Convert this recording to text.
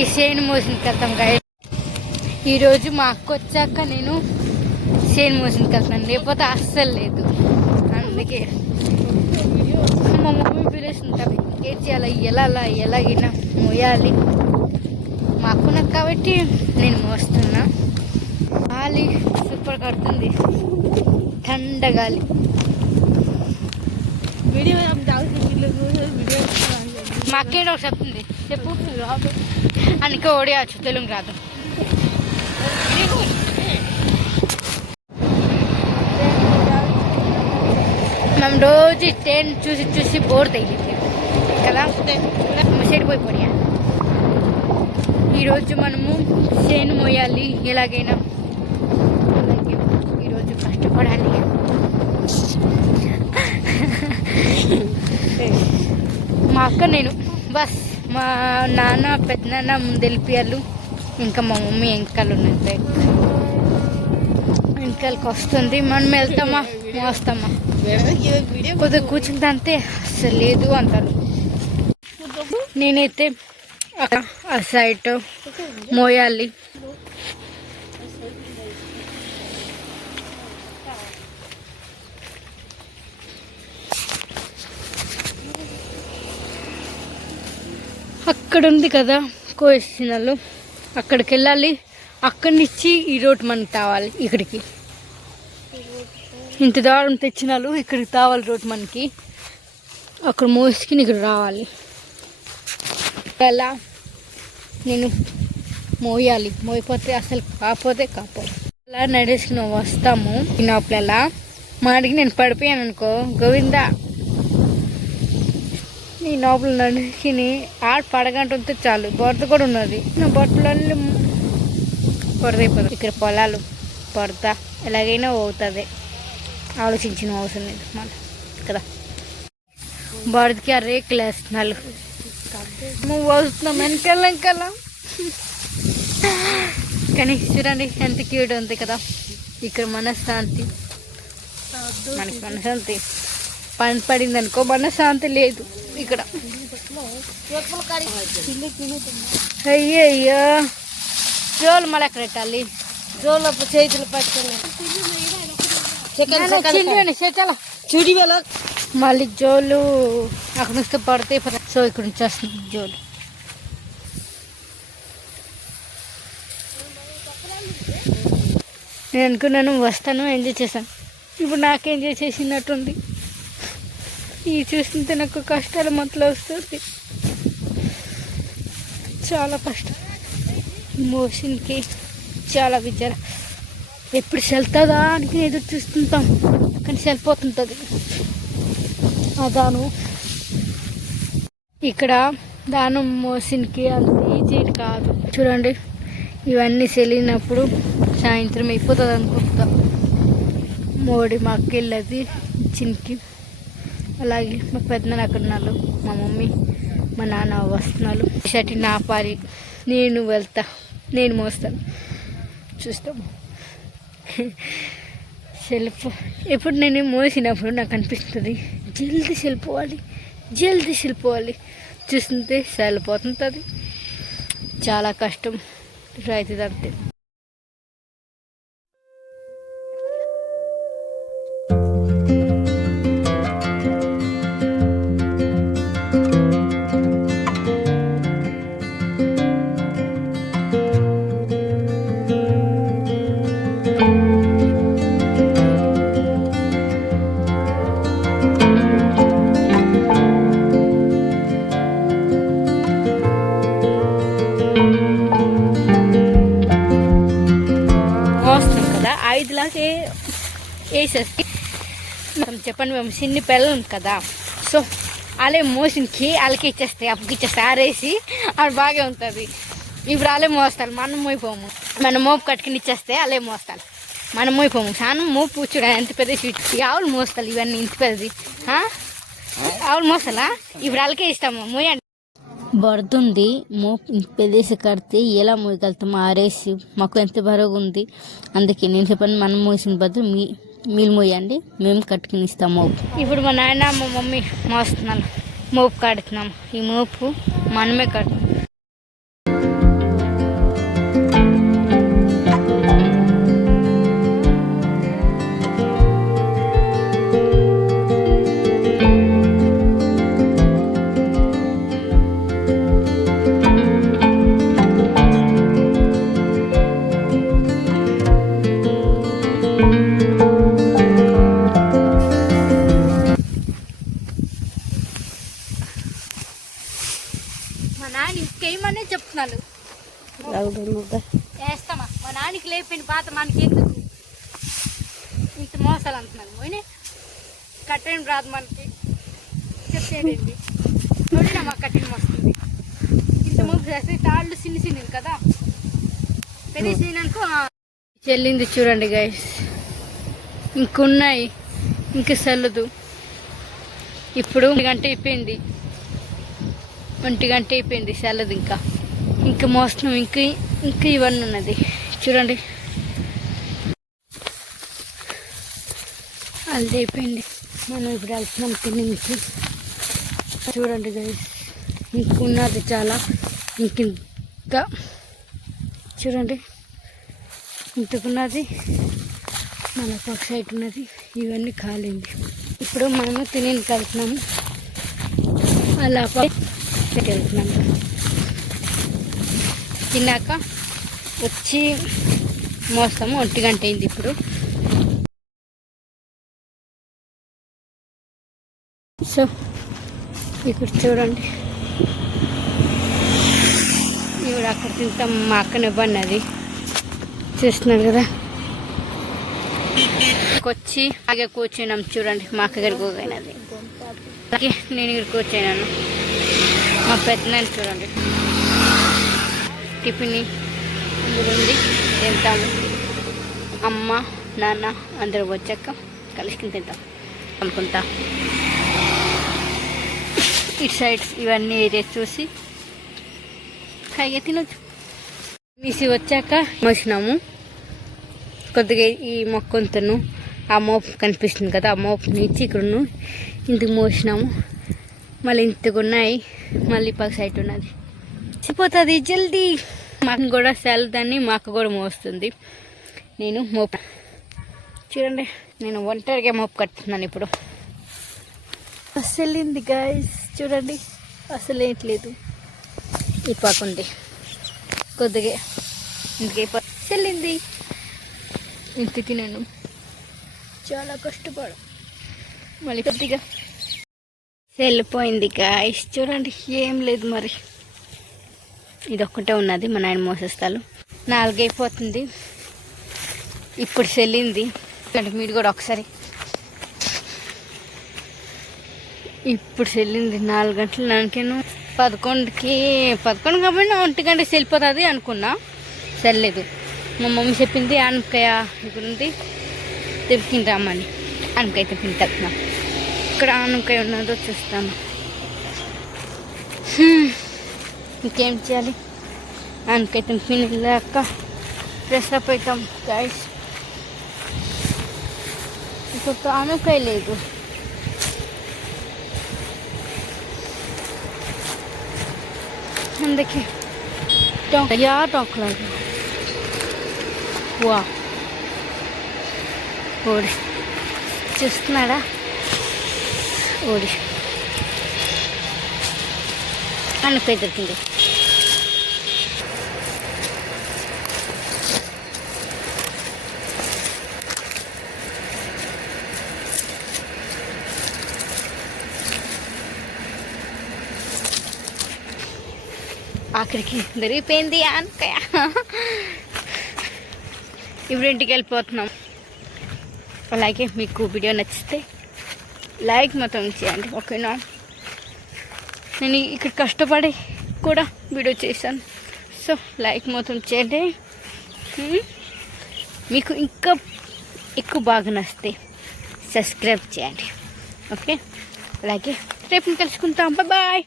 ఈ చేను మోసిన వెళ్తాం గాయ. ఈరోజు మా అక్క వచ్చాక నేను చేను మోసిన వెళ్తాను, లేకపోతే అస్సలు లేదు. అందుకే మా మమ్మీ పిలుస్తుంటుంది, ఏం చేయాలి, ఎలాగైనా మోయాలి. మా అక్క నాకు కాబట్టి నేను మోస్తున్నా. గాలి సూపర్ కడుతుంది, ఠండ గాలి. మా అక్కేంటి ఒకటి చెప్తుంది, చెప్పు. అందుకే ఓడియచ్చు, తెలుగు రాదు. మేము రోజు ట్రైన్ చూసి చూసి బోర్ తగిలింది కదా, చెడిపోయిపోయా. ఈరోజు మనము చేను మోయాలి ఎలాగైనా. అలాగే ఈరోజు కష్టపడాలి. మా అక్క నేను బస్, మా నాన్న పెద్దనాన్న ముందెళ్ళిపోయారు, ఇంకా మా మమ్మీ వెనకాల ఉన్నది. వెనకాలకి వస్తుంది, మనం వెళ్తామా మోస్తామా. కొద్దిగా కూర్చుంటే అంతే, అసలు లేదు అంటారు. నేనైతే ఆ సైడ్ మోయాలి. అక్కడ ఉంది కదా కోసినాలు, అక్కడికి వెళ్ళాలి. అక్కడి నుంచి ఈ రోడ్ మనకి తావాలి. ఇక్కడికి ఇంత దూరం తెచ్చినాలు, ఇక్కడికి తావాలి రోడ్ మనకి. అక్కడ మోసుకుని ఇక్కడ రావాలి. అలా నేను మోయాలి, మోయిపోతే అసలు కాకపోతే అలా నడుచుకుని వస్తాము. లోపల మాడికి నేను పడిపోయాను అనుకో, గోవిందా. నీ లోపల నడుచుకుని పడగంటుంటే చాలు, బొరద కూడా ఉన్నది. నా బొట్టలన్నీ బొరదైపోతుంది. ఇక్కడ పొలాలు బొరద ఎలాగైనా అవుతుంది, ఆలోచించిన అవసరం లేదు మళ్ళీ కదా. బొరదకి ఆ రేకులు వేస్తున్నారు, నువ్వు వస్తున్నాం వెనకాల. కానీ చూడండి ఎంత క్యూట్ ఉంది కదా. ఇక్కడ మనశ్శాంతి, మనకి మనశ్శాంతి. పని పడింది అనుకో మనశ్శాంతి లేదు ఇక్కడ. అయ్యయ్యో, జోలు మళ్ళీ ఎక్కడ పెట్టాలి, జోలు చేతులు పట్టుకోవాలి. మళ్ళీ జోలు అక్కడ నుంచి పడితే, సో ఇక్కడ నుంచి వస్తుంది జోలు. నేను అనుకున్నాను వస్తాను, ఎంజాయ్ చేశాను. ఇప్పుడు నాకు ఎంజాయ్ చేసినట్టుంది. ఇది చూస్తుంటే నాకు కష్టాలు మొత్తం వస్తుంది, చాలా కష్టం. మోషన్కి చాలా విచారం. ఎప్పుడు సెల్తుందా అని ఎదురు చూస్తుంటాం, కానీ సెల్పోతుంటుంది. అదాను ఇక్కడ దానం మోషన్కి అంత ఈజీ కాదు. చూడండి ఇవన్నీ సెలినప్పుడు సాయంత్రం అయిపోతుంది అనుకుంటా. మోడి మా అక్క వెళ్ళది చిన్కి, అలాగే మా పెద్దనాన్న అక్కడ ఉన్నారు, మా మమ్మీ మా నాన్న వస్తున్నారు. షటి నా పారి, నేను వెళ్తా, నేను మోస్తాను, చూస్తాము. సెల్ఫ్ ఎప్పుడు నేను మోసినప్పుడు నాకు అనిపిస్తుంది జల్దీ వెళ్ళిపోవాలి. చూస్తుంటే సెల్పోతుంటుంది, చాలా కష్టం అవుతుంది అంతే. వేసేసి చెప్పండి, మేము చిన్ని పిల్లలు కదా, సో అలా మోషన్కి వాళ్ళకి ఇచ్చేస్తాయి, అప్పుకి ఇచ్చేస్తాయి, ఆరేసి అది బాగా ఉంటుంది. ఇప్పుడు అలా మోస్తారు, మనం మోయిపోము. మనం మోపు కట్టుకుని ఇచ్చేస్తే అలా మోస్తారు, మనం మోయిపోము. చాలా మోపు చూడ ఎంత పెద్ద స్వీట్. ఆవులు మోస్తారు ఇవన్నీ ఇంత పెద్దది, ఆవులు మోస్తాలా. ఇప్పుడు వాళ్ళకే ఇస్తాము, మోయండి. బొరదుంది, మోపు పెదేసి కడితే ఎలా మోయగలుగుతాము, ఆరేసి. మాకు ఎంత బరువుగా ఉంది, అందుకే నేను చెప్పండి, మనం మోసిన బదులు మీరు మోయండి, మేము కట్టుకుని ఇస్తాం మోపు. ఇప్పుడు మా నాయన మా మమ్మీ మోస్తున్నాను, మోపు కడుతున్నాము. ఈ మోపు మనమే కడుతున్నాం. మా నాన్న ఇంకేమనే చెప్తున్నాను. వేస్తామా మా నాన్నకి లేపిన పాత మనకి ఎందుకు ఇంత మోసాలు అంటున్నాను. పోయినా కట్టెం రాదు మనకి చెప్పేదండి. చూడినా మా కట్టెం వస్తుంది. ఇంత మోపు చేస్తే తాళ్ళు చిన్నది కదా పెరిగినానుకో చెల్లింది. చూడండి గైస్ ఇంకున్నాయి, ఇంక చల్లదు. ఇప్పుడు 1 గంట అయిపోయింది, 1 గంట అయిపోయింది చల్లదు. ఇంకా మోస్తున్నాం. ఇంకా ఇవన్నీ ఉన్నది చూడండి. అది అయిపోయింది. మనం ఇప్పుడు వెళ్తున్నాం తినేసి. చూడండి గైస్ ఇంకున్నది చాలా. ఇంత చూడండి ఇంతకున్నది, మనకు ఒక సైడ్ ఉన్నది. ఇవన్నీ కాలింది. ఇప్పుడు మనము తినేకి వెళ్తున్నాము. అలా వెళ్తున్నాము. తిన్నాక వచ్చి మోస్తాము. 1 గంట అయింది ఇప్పుడు. సో ఇక్కడ చూడండి, ఇప్పుడు అక్కడ తింటాం. మా అక్కనే బన్నది చూస్తున్నారు కదా. వచ్చి అలాగే కూర్చున్నాం. చూడండి మా అక్క దగ్గరికి పోయినది. నేను ఇక్కడ కూర్చున్నాను. మా పెద్దనాన్ని చూడండి టిఫిన్ ఇందులో ఉంది, తింటాము. అమ్మ నాన్న అందరూ వచ్చాక కలిసి తింటాం అనుకుంటా. ఇటు సైడ్స్ ఇవన్నీ ఏరియా చూసి హాయిగా తినొచ్చు. మీసి వచ్చాక మోసినాము కొద్దిగా. ఈ మొక్కంతను ఆ మోపు కనిపిస్తుంది కదా, ఆ మోపు నుంచి ఇక్కడను ఇంటికి మోసినాము. మళ్ళీ ఇంతకు ఉన్నాయి, మళ్ళీ పక్క సైడ్ ఉన్నది. చిపోతుంది జల్దీ. మాకు కూడా సెల్దాన్ని మాకు కూడా మోస్తుంది. నేను మోపు చూడండి, నేను ఒంటరిగా మోపు కట్టుతున్నాను ఇప్పుడు. అసలు వెళ్ళింది గాయస్ చూడండి, అసలు ఏంట్లేదు. ఈ పాక ఉంది కొద్దిగా, ఇంటికి చెల్లింది. ఇంటికి నేను చాలా కష్టపడు మళ్ళీ కొద్దిగా వెళ్ళిపోయింది గాయస్. చూడండి ఏం లేదు మరి, ఇది ఒక్కటే ఉన్నది. మా నాయన మోసేస్తాలు 4 అయిపోతుంది ఇప్పుడు చెల్లింది. మీరు కూడా ఒకసారి ఇప్పుడు చెల్లింది 4 గంటలు. నాకేను 11కి 11 కాబట్టి 1 గంట వెళ్ళిపోతుంది అనుకున్నా. చెల్లలేదు. మా మమ్మీ చెప్పింది ఆనపకాయ ఇక్కడ ఉంది తెప్పించి రమ్మని. ఆనపకాయ తెప్పించున్నా. ఇక్కడ ఆనపకాయ ఉన్నదో చూస్తాను. ఇంకేం చేయాలి? ఆనపకాయ తెప్పించి వెళ్ళాక ఫ్రెష్ అప్ అవుతాం గైస్. ఇంకొక ఆనపకాయ లేదు. అందుకే టోక్లాగా వా ఓడి చూస్తున్నాడా? ఓడి ఆనపకాయ దొరికింది. ఆఖరికి దొరికిపోయింది ఆనపకాయ. ఇప్పుడు ఇంటికి వెళ్ళిపోతున్నాం. అలాగే మీకు వీడియో నచ్చితే లైక్ మాత్రం చేయండి, ఓకేనా? నేను ఇక్కడ కష్టపడి కూడా వీడియో చేశాను. సో లైక్ మాత్రం చేయండి. మీకు ఇంకా ఎక్కువ బాగా నచ్చితే సబ్స్క్రైబ్ చేయండి, ఓకే? అలాగే రేపు కలుసుకుంటాం. బాయ్.